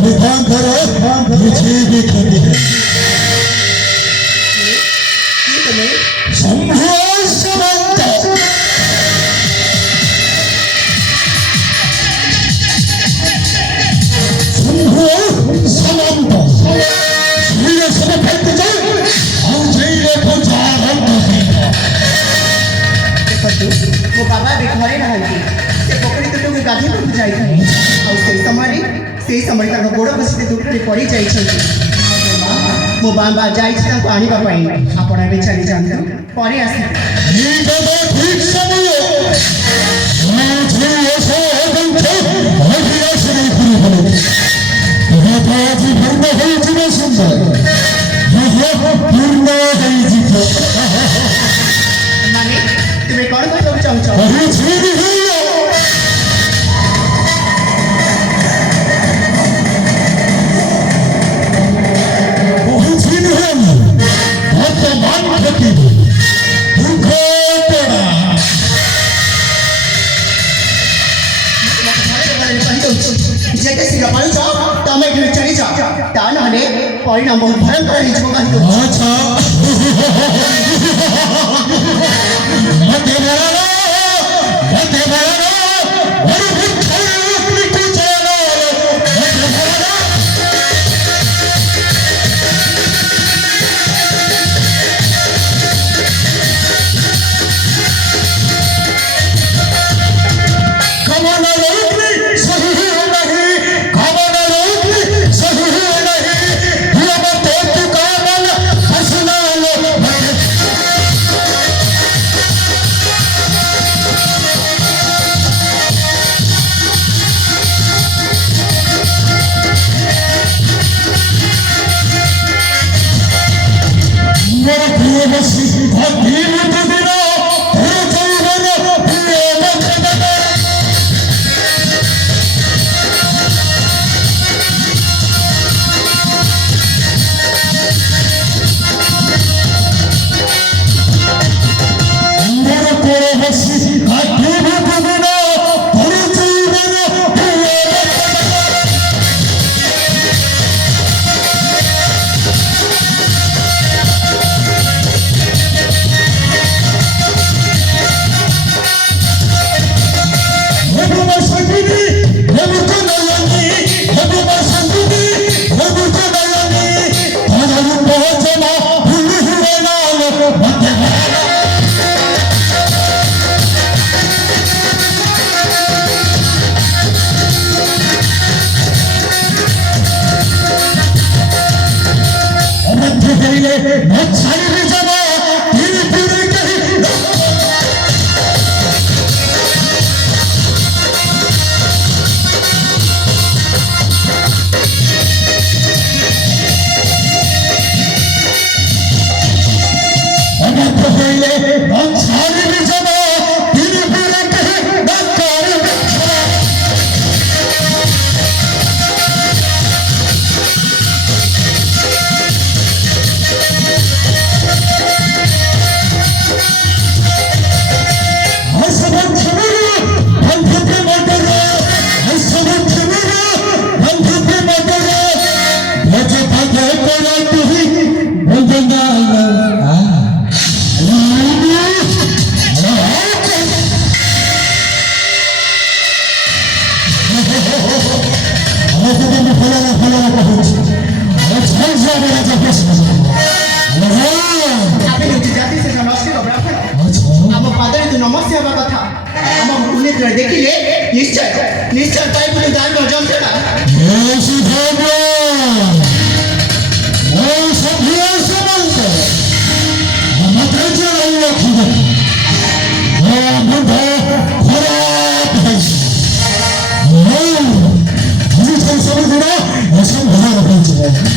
विधान मुझे भी करनी है शंभो समंत शंभो समंत ये सब फैलते जाए और जेल को जारंभ है वो बाबा देखरे नहंती से पोखरी तुटुक गाधी को जाई और से समय तक गोड़ बसते दुखरे पड़ी जाई छथि मो बाबा जाई छ ताको आनिबा पई आपण बे चली जांत परे आसी ये बाबा ठीक समय मुझे ऐसा बंधे हरिया से नहीं पूरी होने ये बाजी भरना है इतने सुंदर ये पूर्ण है जीतो माने तुम्हें कौन कहब चाहू अरे छेदी है परिणाम बहुत भयंकर है अच्छा मत नमस्ते हवा कथा हम पुण्य देखिले निश्चय निश्चय पाई पुण्य दान भजन देना ये सुधारो वो सभ्य समंत हम तेज रही रखिए वो बुढ़ा खराब है वो मुझे सब गुना ऐसा भरा रखिए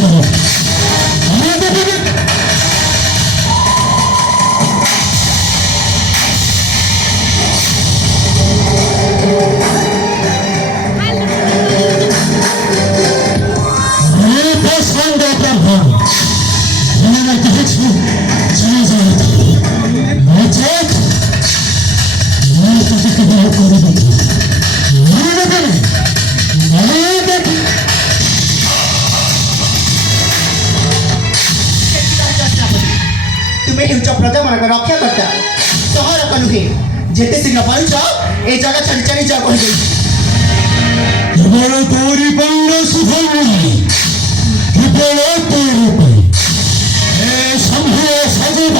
되도록 아멘. 내 상대편 한 하나님께 해치고 지내서였다. 어째 내 뜻이 그대로 거리겠다. 우리는 나에게 तुम्हें हिंच प्रजा मन रक्षा करता सहर का नुहे जेते शीघ्र पहुंच ए जगह छड़ी चली जा कह गई केवल तोरी बंद सुखमय केवल तोरी पर हे संभव सजीव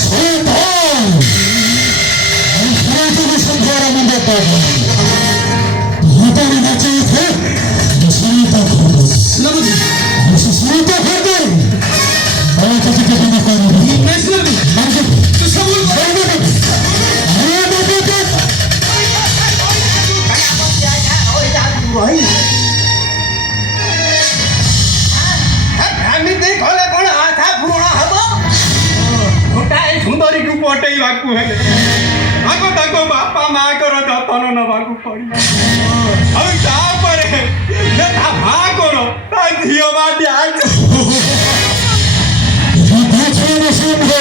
सोतान अंतरिक संभार मंदे पावन होतानी नचे थे सुनीता खोदो सुनामुजी सुनीता खोदो मैं तुझे के बिना कोई नहीं मैं सुन मार्ग तू सब बोल अरे बेटे रही আমি দেখলে কোন আশা পূরণ হব গোটাଏ ସୁନ୍ଦରୀକୁ ପଟେଇବାକୁ ହେଲେ ଆଗ ତାଙ୍କ ବାପା ମାଆଙ୍କର ଯତ୍ନ ନେବାକୁ ପଡ଼ିବ ଆଉ ତାପରେ ତା ମାଆଙ୍କର ତା ଝିଅ ବାଟି 대체의 신고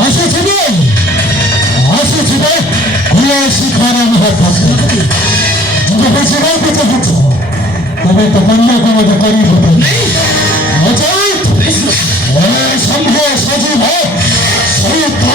아시지네 구야시 가라니 같았어 이제 벌써 나부터 그게 또 만나고 모두 거리거든 어쩌 왜 선포 서지마 서유탄